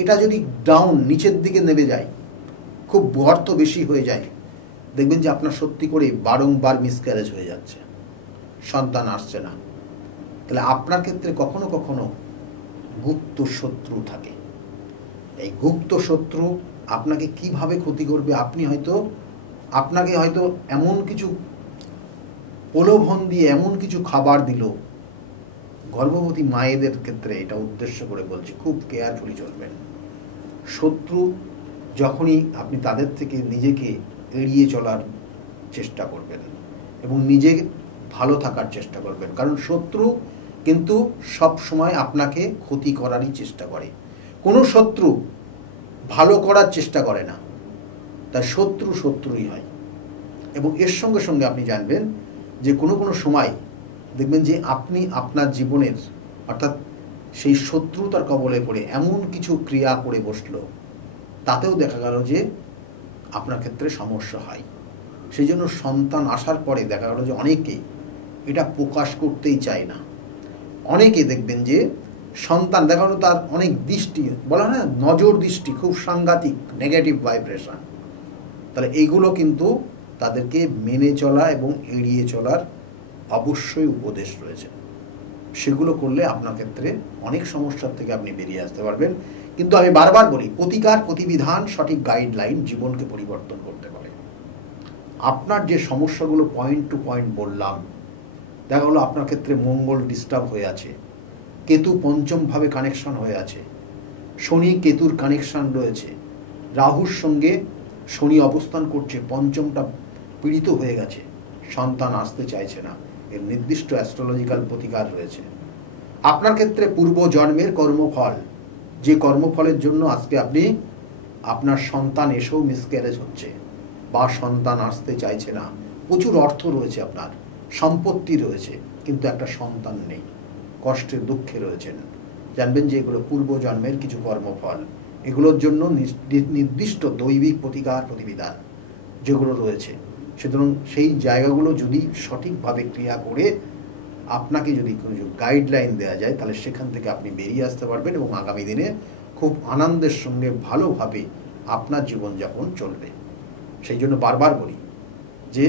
এটা যদি ডাউন নিচের দিকে নেমে যায়, খুব গর্ত বেশি হয়ে যায়, দেখবেন যে আপনার সত্যি করে বারংবার মিসক্যারেজ হয়ে যাচ্ছে, সন্তান আসছে না। তাহলে আপনার ক্ষেত্রে কখনো কখনো গুপ্ত শত্রু থাকে। এই গুপ্ত শত্রু আপনাকে কিভাবে ক্ষতি করবে, আপনাকে হয়তো এমন কিছু প্রলোভন দিয়ে এমন কিছু খাবার দিল, গর্ভবতী মায়েদের ক্ষেত্রে এটা উদ্দেশ্য করে বলছি, খুব কেয়ারফুলি চলবেন। শত্রু যখনই আপনি তাদের থেকে নিজেকে এড়িয়ে চলার চেষ্টা করবেন এবং নিজে ভালো থাকার চেষ্টা করবেন, কারণ শত্রু কিন্তু সব সময় আপনাকে ক্ষতি করারই চেষ্টা করে, কোনো শত্রু ভালো করার চেষ্টা করে না। তাই শত্রুই হয়। এবং এর সঙ্গে সঙ্গে আপনি জানবেন যে কোনো সময় দেখবেন যে আপনি আপনার জীবনের অর্থাৎ সেই শত্রুতার কবলে পড়ে এমন কিছু ক্রিয়া করে বসলো, তাতেও দেখা গেল যে আপনার ক্ষেত্রে সমস্যা হয়। সেই জন্য সন্তান আসার পরে দেখা গেল যে অনেকে এটা প্রকাশ করতেই চায় না। অনেকে দেখবেন যে সন্তান দেখা গেল তার অনেক দৃষ্টি, বলা হয় না নজর দৃষ্টি, খুব সাংঘাতিক নেগেটিভ ভাইব্রেশন। তাহলে এইগুলো কিন্তু তাদেরকে মেনে চলা এবং এড়িয়ে চলার অবশ্যই উপদেশ রয়েছে। সেগুলো করলে আপনার ক্ষেত্রে অনেক সমস্যার থেকে আপনি বেরিয়ে আসতে পারবেন। কিন্তু আমি বারবার বলি, প্রতিকার প্রতিবিধান সঠিক গাইডলাইন জীবনকে পরিবর্তন করতে পারে। আপনার যে সমস্যাগুলো পয়েন্ট টু পয়েন্ট বললাম, দেখা হলো আপনার ক্ষেত্রে মঙ্গল ডিস্টার্ব হয়ে আছে, কেতু পঞ্চমভাবে কানেকশন হয়ে আছে, শনি কেতুর কানেকশন রয়েছে, রাহুর সঙ্গে শনি অবস্থান করছে, পঞ্চমটা পীড়িত হয়ে গেছে, সন্তান আসতে চাইছে না, এর নির্দিষ্ট অ্যাস্ট্রোলজিক্যাল প্রতিকার রয়েছে। আপনার ক্ষেত্রে পূর্ব জন্মের কর্মফল, যে কর্মফলের জন্য আজকে আপনার সন্তান এসেও মিসক্যারেজ হচ্ছে বা সন্তান আসতে চাইছে না, প্রচুর অর্থ রয়েছে, আপনার সম্পত্তি রয়েছে, কিন্তু একটা সন্তান নেই, কষ্টে দুঃখে রয়েছেন, জানবেন যে এগুলো পূর্ব জন্মের কিছু কর্মফল। এগুলোর জন্য নির্দিষ্ট দৈবিক প্রতিকার প্রতিবিধান যেগুলো রয়েছে, সুতরাং সেই জায়গাগুলো যদি সঠিকভাবে ক্রিয়া করে আপনাকে যদি কোনো গাইডলাইন দেওয়া যায়, তাহলে সেখান থেকে আপনি বেরিয়ে আসতে পারবেন এবং আগামী দিনে খুব আনন্দের সঙ্গে ভালোভাবে আপনার জীবনযাপন চলবে। সেই জন্য বারবার বলি যে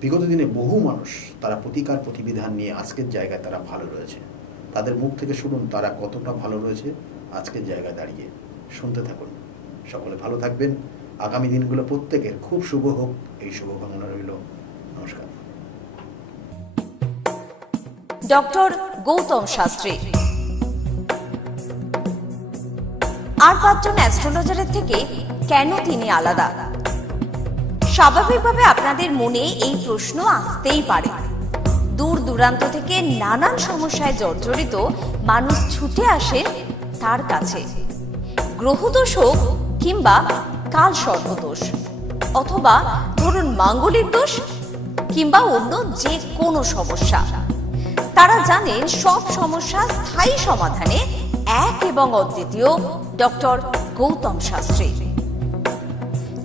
বিগত দিনে বহু মানুষ তারা প্রতিকার প্রতিবিধান নিয়ে আজকের জায়গায় তারা ভালো রয়েছে। তাদের মুখ থেকে শুনুন তারা কতটা ভালো রয়েছে আজকের জায়গায় দাঁড়িয়ে। শুনতে থাকুন। সকলে ভালো থাকবেন। আগামী দিনগুলো প্রত্যেকের খুব শুভ হোক, এই শুভকামনা রইল। নমস্কার। ডক্টর গৌতম শাস্ত্রী আর 5 জন অ্যাস্ট্রোলজারের থেকে কেন তিনি আলাদা? স্বাভাবিকভাবে আপনাদের মনে এই প্রশ্ন আসতেই পারে। দূর দূরান্ত থেকে নানান সমস্যায় জর্জরিত মানুষ ছুটে আসেন তার কাছে। গ্রহদোষ হোক কিংবা কাল সর্পদোষ, অথবা ধরুন মাঙ্গলিক দোষ কিংবা অন্য যে কোনো সমস্যা, তারা জানেন সব সমস্যা স্থায়ী সমাধানে এক এবং অদ্বিতীয় ডক্টর গৌতম শাস্ত্রী।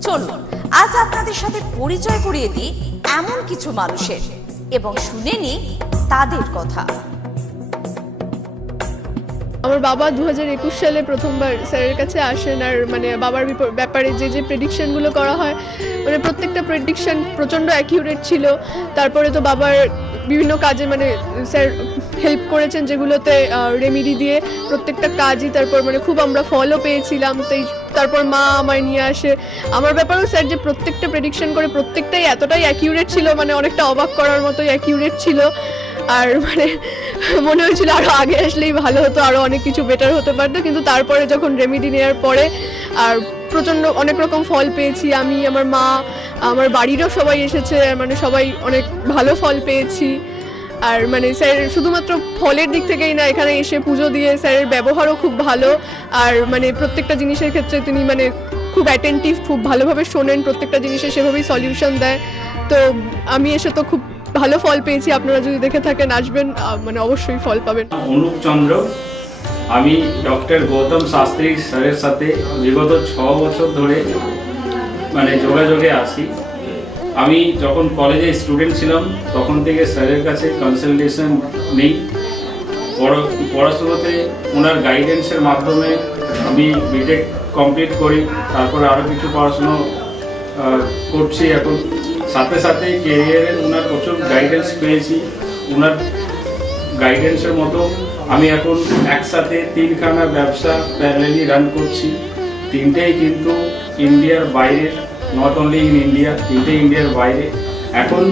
চলুন আজ আপনাদের সাথে পরিচয় করিয়ে দিই এমন কিছু মানুষের এবং শুনে নিই তাদের কথা। আমার বাবা 2021 সালে প্রথমবার স্যারের কাছে আসেন, আর মানে বাবার ব্যাপারে যে প্রেডিকশনগুলো করা হয়, মানে প্রত্যেকটা প্রেডিকশন প্রচণ্ড অ্যাকিউরেট ছিল। তারপরে তো বাবার বিভিন্ন কাজে মানে স্যার হেল্প করেছেন, যেগুলোতে রেমেডি দিয়ে প্রত্যেকটা কাজই তারপর মানে খুব আমরা ফলও পেয়েছিলাম। তারপর মা আমায় নিয়ে আসে। আমার ব্যাপারেও স্যার যে প্রত্যেকটা প্রেডিকশন করে প্রত্যেকটাই এতটাই অ্যাকিউরেট ছিল, মানে অনেকটা অবাক করার মতোই অ্যাকিউরেট ছিল। আর মানে মনে হয়েছিল আরও আগে আসলেই ভালো হতো, আরও অনেক কিছু বেটার হতে পারতো। কিন্তু তারপরে যখন রেমেডি নেওয়ার পরে আর প্রচণ্ড অনেক রকম ফল পেয়েছি আমি, আমার মা, আমার বাড়িরও সবাই এসেছে, মানে সবাই অনেক ভালো ফল পেয়েছি। আর মানে স্যার শুধুমাত্র ফলের দিক থেকেই না, এখানে এসে পুজো দিয়ে স্যারের ব্যবহারও খুব ভালো। আর মানে প্রত্যেকটা জিনিসের ক্ষেত্রে তিনি মানে খুব অ্যাটেন্টিভ, খুব ভালোভাবে শোনেন, প্রত্যেকটা জিনিসের সেভাবেই সলিউশন দেয়। তো আমি এসে তো খুব ভালো ফল পেয়েছি। আপনারা যদি দেখে থাকেন আসবেন, মানে অবশ্যই ফল পাবেন। অনুপ চন্দ্র, আমি ডক্টর গৌতম শাস্ত্রী স্যারের সাথে বিগত 6 বছর ধরে মানে যোগাযোগে আছি। আমি যখন কলেজে স্টুডেন্ট ছিলাম তখন থেকে স্যারের কাছে কনসালটেশন নেই। পড়াশোনাতে ওনার গাইডেন্সের মাধ্যমে আমি বিটেক কমপ্লিট করি, তারপরে আরও কিছু পড়াশুনো করছি এখন। সাথে সাথে কেরিয়ারে ওনার প্রচুর গাইডেন্স পেয়েছি। ওনার গাইডেন্সের মতো আমি এখন একসাথে 3খানা ব্যবসা প্যারালালি রান করছি। 3টেই কিন্তু ইন্ডিয়ার বাইরে, নট অনলি ইন ইন্ডিয়া, 3টে ইন্ডিয়ার বাইরে। এখন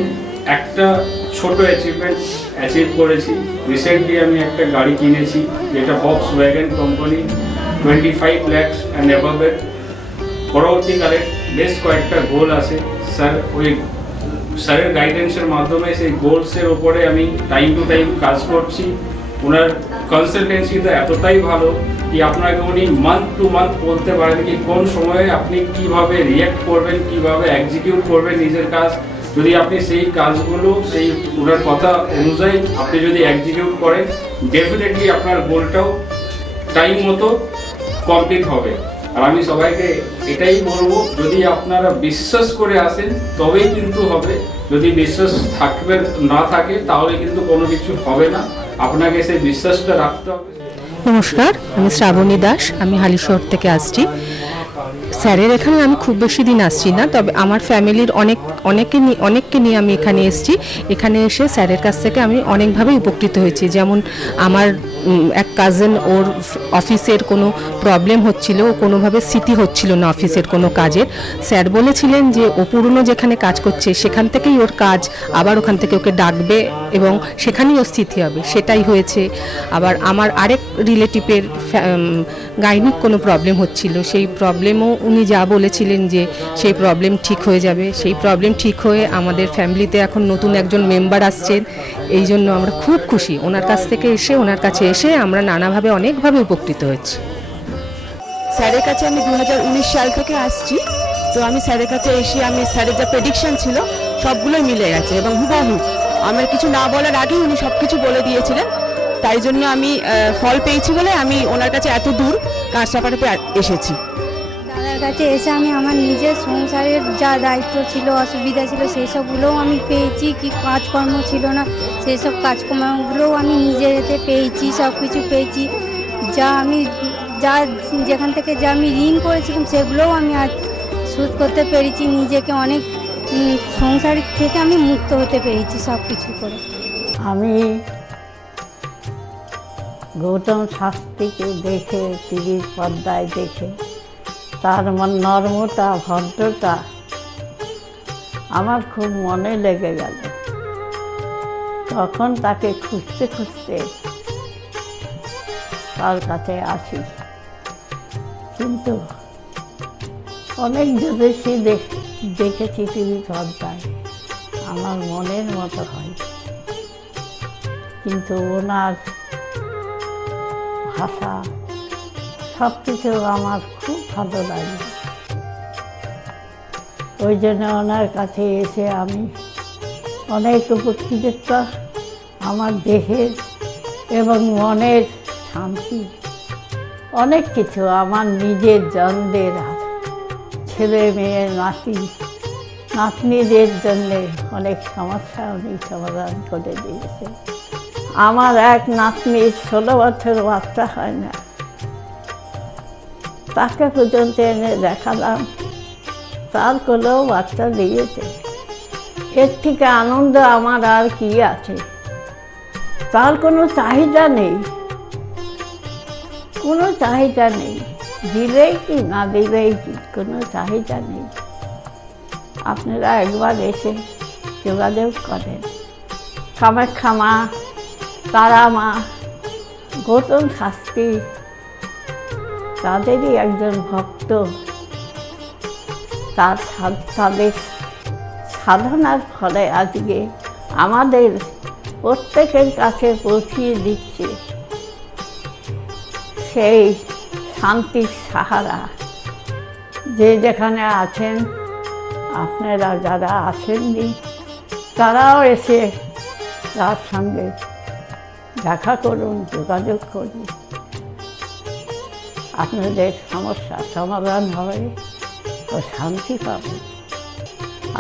একটা ছোট অ্যাচিভ করেছি। রিসেন্টলি আমি একটা গাড়ি কিনেছি, যেটা Volkswagen company, 25 lakhs and above. পরবর্তীকালে বেশ কয়েকটা গোল আছে। স্যারের গাইডেন্সের মাধ্যমে সেই গোলসের ওপরে আমি টাইম টু টাইম কাজ করছি। ওনার কনসালটেন্সিটা এতটাই ভালো কি আপনাকে উনি মান্থ টু মান্থ বলতে পারেন কি কোন সময়ে আপনি কিভাবে রিঅ্যাক্ট করবেন, কিভাবে এক্সিকিউট করবেন নিজের কাজ। যদি আপনি সেই কাজগুলো সেই ওনার কথা অনুযায়ী আপনি যদি এক্সিকিউট করেন, ডেফিনেটলি আপনার গোলটাও টাইম মতো কমপ্লিট হবে। আর আমি সবাইকে এটাই বলবো, যদি আপনারা বিশ্বাস করে আসেন তবেই কিন্তু হবে। যদি বিশ্বাস না থাকে তাহলে কিন্তু কোনো কিছু হবে না। আপনাকে সেই বিশ্বাসটা রাখতে হবে। নমস্কার, আমি শ্রাবণী দাস, আমি হালিশহর থেকে আসছি। স্যারের এখানে আমি খুব বেশি দিন আসছি না, তবে আমার ফ্যামিলির অনেককে নিয়ে আমি এখানে এসেছি। এখানে এসে স্যারের কাছ থেকে আমি অনেকভাবে উপকৃত হয়েছি। যেমন আমার এক কাজিন, ওর অফিসের কোনো প্রবলেম হচ্ছিল, ও কোনোভাবে স্থিতি হচ্ছিল না অফিসের কোনো কাজের। স্যার বলেছিলেন যে ও পুরনো যেখানে কাজ করছে সেখান থেকেই ওর কাজ, আবার ওখান থেকে ওকে ডাকবে এবং সেখানেই ওর স্থিতি হবে। সেটাই হয়েছে। আবার আমার আরেক রিলেটিভের গাইনিক কোনো প্রবলেম হচ্ছিল, সেই প্রবলেমও উনি যা বলেছিলেন যে সেই প্রবলেম ঠিক হয়ে যাবে, সেই প্রবলেম ঠিক হয়ে আমাদের ফ্যামিলিতে এখন নতুন একজন মেম্বার আসছেন। এই জন্য আমরা খুব খুশি। ওনার কাছে এসে আমরা নানাভাবে অনেকভাবে উপকৃত হচ্ছি। স্যারের কাছে আমি 2019 সাল থেকে আসছি। তো আমি স্যারের কাছে এসে আমি স্যারের যা প্রেডিকশন ছিল সবগুলোই মিলে গেছে এবং হুবহু আমার কিছু না বলার আগেই উনি সব কিছু বলে দিয়েছিলেন। তাই জন্য আমি ফল পেয়েছি বলে আমি ওনার কাছে এত দূর কাঁচরাপাড়াতে এসেছি। দাদার কাছে এসে আমি আমার নিজের সংসারের যা দায়িত্ব ছিল, অসুবিধা ছিল, সেই সবগুলোও আমি পেয়েছি। কি কাজকর্ম ছিল না, সেই সব কাজকর্মগুলোও আমি নিজের এতে পেয়েছি, সব কিছু পেয়েছি। যেখান থেকে যা আমি ঋণ করেছিলাম সেগুলোও আমি আজ শোধ করতে পেরেছি। নিজেকে অনেক সংসার থেকে আমি মুক্ত হতে পেরেছি সব কিছু করে। আমি গৌতম শাস্ত্রীকে দেখে, টিভির পর্দায় দেখে তার নর্মতা, ভদ্রতা আমার খুব মনে লেগে গেল। তখন তাকে খুঁজতে খুঁজতে তার কাছে আসি। কিন্তু অনেক জ্যোতিষী দেখেছি টিভি পর্দায়, আমার মনের মতো হয়, কিন্তু ওনার ভাষা সব কিছু আমার খুব ভালো লাগে। ওই জন্য ওনার কাছে এসে আমি অনেক উপকৃত। আমার দেহের এবং মনের শান্তি, অনেক কিছু আমার নিজের জনদের, ছেলে মেয়ে নাতনিদের জন্যে অনেক সমস্যা উনি সমাধান করে দিয়েছে। আমার এক নাতনির 16 বছর বাচ্চা হয় না, তাকে পর্যন্ত এনে দেখালাম, তার কোলেও বাচ্চা দিয়েছে। এর থেকে আনন্দ আমার আর কি আছে? তার কোনো চাহিদা নেই, কোনো চাহিদা নেই, দিলেই কি না দিলেই কি, কোনো চাহিদা নেই। আপনারা একবার এসে যোগাযোগ করেন। কামাখ্যা মা, তারা মা, গৌতম শাস্ত্রী তাদেরই একজন ভক্ত। তাদের সাধনার ফলে আজকে আমাদের প্রত্যেকের কাছে পৌঁছিয়ে দিচ্ছে সেই শান্তির সাহারা। যে যেখানে আছেন, আপনারা যারা আসেননি তারাও এসে তার সঙ্গে দেখা করুন, যোগাযোগ করুন, আপনাদের সমস্যার সমাধান হবে ও শান্তি পাবেন।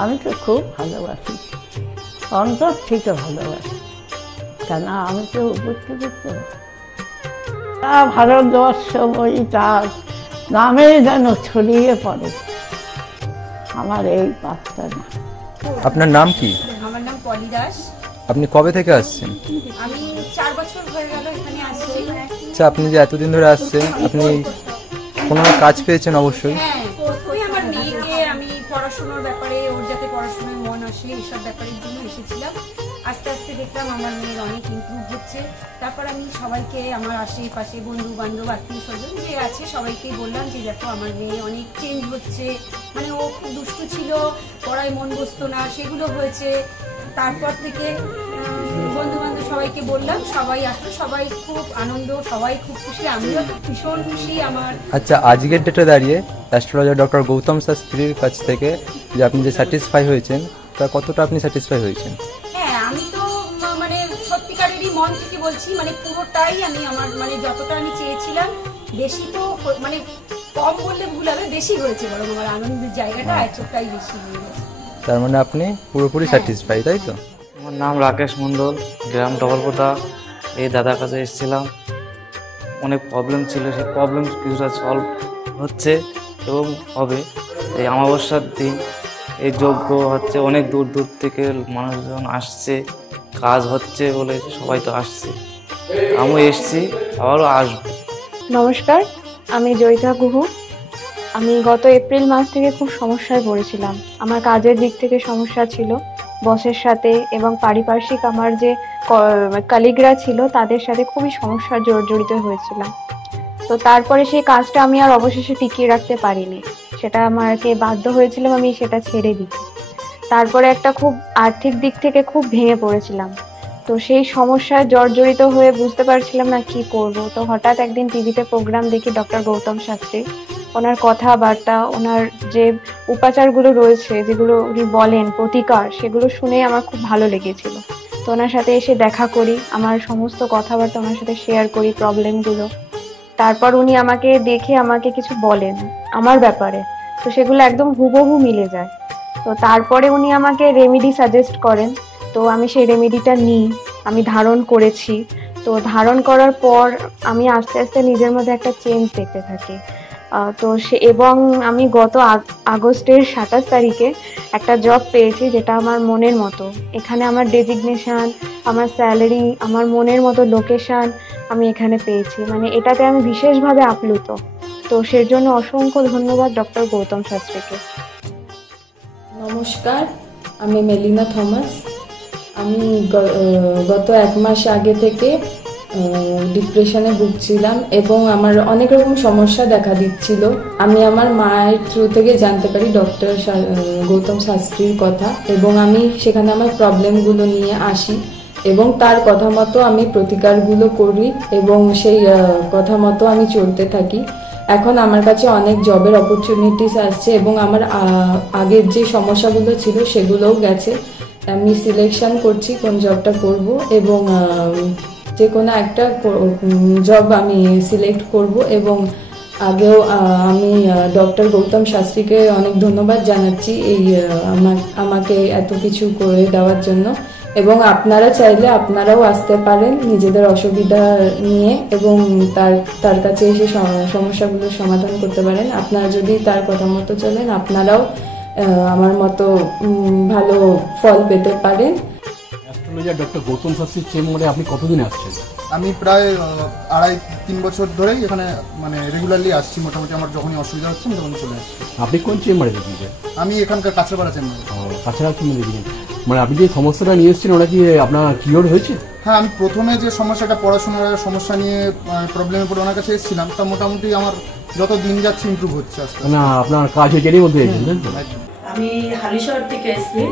আমি তো খুব ভালোবাসি, অন্তর থেকে ভালোবাসি, কেন আমি তো উপকৃত। ভারতবর্ষ বই তার নামে যেন ছড়িয়ে পড়ে, আমার এই প্রার্থনা। আপনার নাম কি? আমার নাম পলি দাস। আপনি কবে থেকে আসছেন? আমি 4 বছর হয়ে গেল এখানে আসছি। আচ্ছা, আপনি যে এতদিন ধরে আসছেন, আপনি কোনো কাজ পেয়েছেন? অবশ্যই। হ্যাঁ, প্রথমে আমার মেয়েকে আমি পড়াশোনার ব্যাপারে, ওর যাতে পড়াশোনায় মন আসে এইসব ব্যাপারের জন্য এসেছিলাম। আস্তে আস্তে দেখলাম আমার মেয়ের অনেক ইমপ্রুভ হচ্ছে। তারপর আমি সবাইকে, আমার আশেপাশে বন্ধু বান্ধব, আত্মীয় স্বজন যে আছে সবাইকেই বললাম যে দেখো আমার মেয়ে অনেক চেঞ্জ হচ্ছে, মানে ও খুব দুষ্টু ছিল, পড়ায় মন বসতো না, সেগুলো হয়েছে। তারপর থেকে বন্ধু বান্ধব সবাইকে বললাম, সবাই আসলো, সবাই খুব আনন্দ, সবাই খুব খুশি, আমিও তো ভীষণ খুশি। আমার আচ্ছা, আজকের ডেটে দাঁড়িয়ে অ্যাস্ট্রোলজার ডক্টর গৌতম শাস্ত্রীর কাছ থেকে যে আপনি যে স্যাটিসফাই হয়েছেন, তা কতটা আপনি স্যাটিসফাই হয়েছেন? হ্যাঁ, আমি তো মানে সত্যিকারেরই মন থেকে বলছি, মানে পুরোটাই আমি আমার মানে যতটা আমি চেয়েছিলাম, বেশি তো মানে কম বললে ভুল হবে, বেশি হয়েছে, বরং আমার আনন্দের জায়গাটা এতটাই বেশি হয়ে গেছে। তার মানে আপনি পুরোপুরি স্যাটিসফাই, তাই তো? আমার নাম রাকেশ মণ্ডল, গ্রাম ডবলকোটা। এই দাদার কাছে এসেছিলাম, অনেক প্রবলেম ছিল, সেই প্রবলেম কিছুটা সলভ হচ্ছে এবং হবে। এই অমাবস্যার দিন এই যজ্ঞ হচ্ছে, অনেক দূর দূর থেকে মানুষজন আসছে, কাজ হচ্ছে বলে সবাই তো আসছে, আমিও এসছি, আবারও আসবো। নমস্কার, আমি জয়িতা গুহ। আমি গত এপ্রিল মাস থেকে খুব সমস্যায় পড়েছিলাম। আমার কাজের দিক থেকে সমস্যা ছিল, বসের সাথে এবং পারিপার্শ্বিক আমার যে কলিগরা ছিল তাদের সাথে খুবই সমস্যার জড়িত হয়েছিলাম। তো তারপরে সেই কাজটা আমি আর অবশেষে টিকিয়ে রাখতে পারিনি, সেটা আমাকে বাধ্য হয়েছিলাম আমি সেটা ছেড়ে দিতে। তারপরে একটা খুব আর্থিক দিক থেকে খুব ভেঙে পড়েছিলাম। তো সেই সমস্যায় জর্জরিত হয়ে বুঝতে পারছিলাম না কি করব। তো হঠাৎ একদিন টিভিতে প্রোগ্রাম দেখি ডক্টর গৌতম শাস্ত্রী, ওনার কথাবার্তা, ওনার যে উপাচারগুলো রয়েছে, যেগুলো উনি বলেন প্রতিকার, সেগুলো শুনে আমার খুব ভালো লেগেছিল। তো ওনার সাথে এসে দেখা করি, আমার সমস্ত কথাবার্তা ওনার সাথে শেয়ার করি, প্রবলেমগুলো। তারপর উনি আমাকে দেখে আমাকে কিছু বলেন আমার ব্যাপারে, তো সেগুলো একদম হুবহু মিলে যায়। তো তারপরে উনি আমাকে রেমেডি সাজেস্ট করেন, তো আমি সেই রেমেডিটা নিই, আমি ধারণ করেছি। তো ধারণ করার পর আমি আস্তে আস্তে নিজের মধ্যে একটা চেঞ্জ দেখতে থাকি। তো এবং আমি গত আগস্টের 27 তারিখে একটা জব পেয়েছি, যেটা আমার মনের মতো। এখানে আমার ডেজিগনেশন, আমার স্যালারি, আমার মনের মতো লোকেশন আমি এখানে পেয়েছি, মানে এটাতে আমি বিশেষভাবে আপ্লুত। তো সের জন্য অসংখ্য ধন্যবাদ ডক্টর গৌতম শাস্ত্রীকে। নমস্কার, আমি মেলিনা থমাস। আমি গত 1 মাস আগে থেকে ডিপ্রেশনে ভুগছিলাম এবং আমার অনেক রকম সমস্যা দেখা দিচ্ছিল। আমি আমার মায়ের থ্রু থেকে জানতে পারি ডক্টর গৌতম শাস্ত্রীর কথা এবং আমি সেখানে আমার প্রবলেমগুলো নিয়ে আসি এবং তার কথা মতো আমি প্রতিকারগুলো করি এবং সেই কথা মতো আমি চলতে থাকি। এখন আমার কাছে অনেক জবের অপরচুনিটিস আসছে এবং আমার আগের যে সমস্যাগুলো ছিল সেগুলোও গেছে। আমি সিলেকশন করছি কোন জবটা করব এবং যে কোনো একটা জব আমি সিলেক্ট করব এবং আগেও আমি ডক্টর গৌতম শাস্ত্রীকে অনেক ধন্যবাদ জানাচ্ছি এই আমাকে এত কিছু করে দেওয়ার জন্য। এবং আপনারা চাইলে আপনারাও আসতে পারেন নিজেদের অসুবিধা নিয়ে এবং তার কাছে এসে সমস্যাগুলোর সমাধান করতে পারেন। আপনারা যদি তার কথা মতো চলেন আপনারাও আমার মতো ভালো ফল পেতে পারেন। অ্যাস্ট্রোলজার ডক্টর গৌতম শাস্ত্রীর চেম্বারে আপনি কতদিন আসছেন? আমি প্রায় 2.5-3 বছর ধরেই এখানে মানে রেগুলারলি আসছি। মোটামুটি আমার যখনই অসুবিধা হচ্ছে আমি তখন চলে আসছি। আপনি কোন চেম্বারে দেখিয়েছেন? আমি এখানকার কাঁচরাপাড়া চেম্বারে। কাঁচরাপাড়া চেম্বারে দেখিয়েছেন, মানে আপনি যে সমস্যাটা নিয়ে এসেছেন ওটা কি আপনার কিওর হয়েছে? হ্যাঁ, আমি প্রথমে যে সমস্যাটা পড়াশোনার সমস্যা নিয়ে প্রবলেমে পড়ে ওনার কাছে এসেছিলাম, তা মোটামুটি আমার যত দিন যাচ্ছে ইমপ্রুভ হচ্ছে আস্তে আস্তে। না আপনার কাজ হয়েছে এরই মধ্যে এসেছেন? আমি হালিশহর থেকে এসেছি।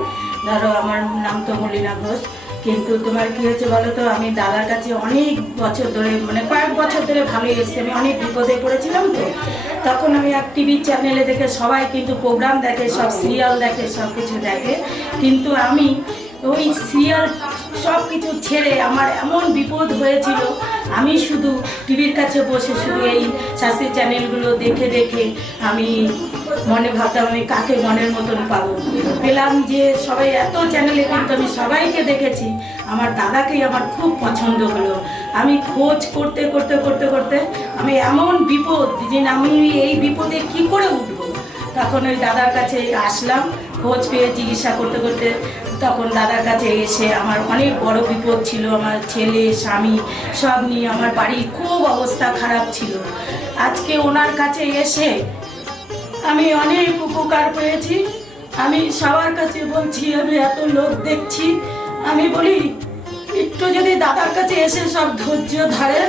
ধরো আমার নাম তো মলিনা ঘোষ, কিন্তু তোমার কি হয়েছে বলো তো, আমি দাদার কাছে অনেক বছর ধরে মানে কয়েক বছর ধরে ভালোই এসেছি। আমি অনেক বিপদে পড়েছিলাম তো, তখন আমি এক টিভি চ্যানেলে দেখে সবাই কিন্তু প্রোগ্রাম দেখে, সব সিরিয়াল দেখে, সব কিছু দেখে, কিন্তু আমি ওই সিরিয়াল সব কিছু ছেড়ে আমার এমন বিপদ হয়েছিল, আমি শুধু টিভির কাছে বসে শুধু এই শাস্ত্রীয় চ্যানেলগুলো দেখে দেখে আমি মনে ভাবতাম আমি কাকে মনের মতন পাবো। পেলাম যে সবাই এত চ্যানেলে, কিন্তু আমি সবাইকে দেখেছি, আমার দাদাকেই আমার খুব পছন্দ হলো। আমি খোঁজ করতে করতে করতে করতে আমি এমন বিপদ যে আমি এই বিপদে কি করে উঠবো, তখন ওই দাদার কাছে আসলাম। খোঁজ পেয়ে চিকিৎসা করতে করতে তখন দাদার কাছে এসে আমার অনেক বড় বিপদ ছিল, আমার ছেলে স্বামী সব নিয়ে আমার বাড়ির খুব অবস্থা খারাপ ছিল। আজকে ওনার কাছে এসে আমি অনেক উপকার পেয়েছি। আমি সবার কাছে বলছি, আমি এত লোক দেখছি, আমি বলি একটু যদি দাদার কাছে এসে সব ধৈর্য ধরে,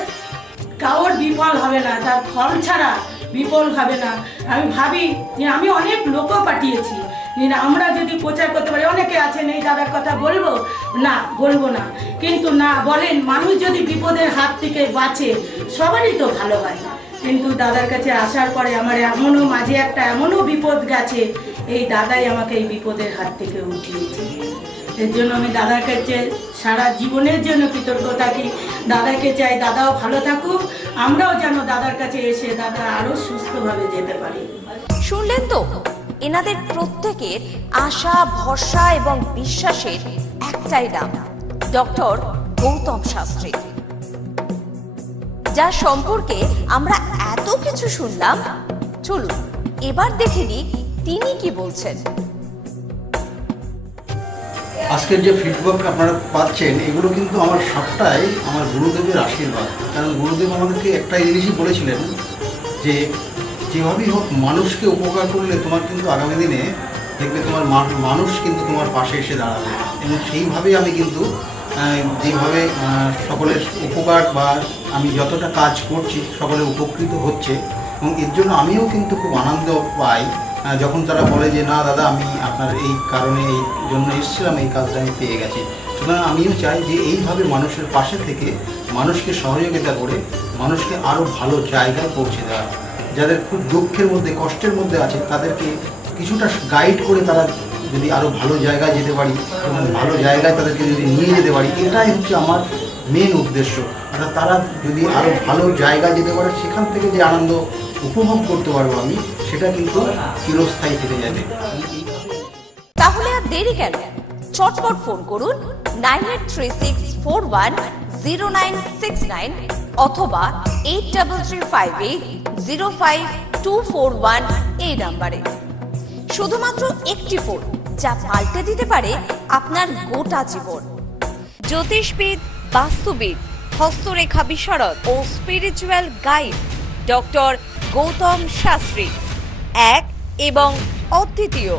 কারোর বিফল হবে না, তার ফল ছাড়া বিফল হবে না। আমি ভাবি যে আমি অনেক লোকও পাঠিয়েছি, আমরা যদি প্রচার করতে পারি, অনেকে আছেন এই দাদার কথা বলবো না, বলবো না, কিন্তু না বলেন, মানুষ যদি বিপদের হাত থেকে বাঁচে সবারই তো ভালো হয়। কিন্তু দাদার কাছে আসার পরে আমার এমনও মাঝে একটা এমনও বিপদ গেছে, এই দাদাই আমাকে এই বিপদের হাত থেকে উঠিয়েছে। এর জন্য আমি দাদার কাছে সারা জীবনের জন্য কৃতজ্ঞ থাকি। দাদাকে চাই দাদাও ভালো থাকুক, আমরাও যেন দাদার কাছে এসে দাদা আরো সুস্থভাবে যেতে পারি। শুনলেন তো, এনাদের প্রত্যেকের আশা, ভরসা এবং বিশ্বাসের একটাই নাম, ডক্টর গৌতম শাস্ত্রী, যার সম্পর্কে আমরা এত কিছু শুনলাম। চলুন এবার দেখে নিই তিনি কি বলছেন। আজকের যে ফিডব্যাক আপনারা পাচ্ছেন, এগুলো কিন্তু আমার সবটাই আমার গুরুদেবের আশীর্বাদ। কারণ গুরুদেব আমাদেরকে একটা জিনিসই বলেছিলেন যে যেভাবেই হোক মানুষকে উপকার করলে তোমার কিন্তু আগামী দিনে দেখবে তোমার মানুষ কিন্তু তোমার পাশে এসে দাঁড়াবে। এবং সেইভাবেই আমি কিন্তু যেভাবে সকলের উপকার বা আমি যতটা কাজ করছি সকলে উপকৃত হচ্ছে, এবং এর জন্য আমিও কিন্তু খুব আনন্দ পাই যখন তারা বলে যে না দাদা, আমি আপনার এই কারণে এই জন্য এসেছিলাম, এই কাজটা আমি পেয়ে গেছি। সুতরাং আমিও চাই যে এইভাবে মানুষের পাশে থেকে মানুষকে সহযোগিতা করে মানুষকে আরও ভালো জায়গায় পৌঁছে দেওয়া। যাদের খুব দুঃখের মধ্যে, কষ্টের মধ্যে আছে, তাদেরকে কিছুটা গাইড করে তারা যদি আরও ভালো জায়গায় যেতে পারি এবং ভালো জায়গায় তাদেরকে যদি নিয়ে যেতে পারি, এটাই হচ্ছে আমার মেন উদ্দেশ্য। অর্থাৎ তারা যদি আরও ভালো জায়গায় যেতে পারে, সেখান থেকে যে আনন্দ উপভোগ করতে পারবো আমি, সেটা কিন্তু চিরস্থায়ী থেকে যাবে। তাহলে আর দেরি কেন, চটপট ফোন করুন 9836410969 অথবা 8335805241 এই নাম্বারে। শুধুমাত্র একটি ফোন, যা পাল্টে দিতে পারে আপনার গোটা জীবন। জ্যোতিষবিদ, বাস্তুবিদ, হস্তরেখা বিশারদ ও spiritual guide doctor Gautam Shastri, এক এবং অদ্বিতীয়।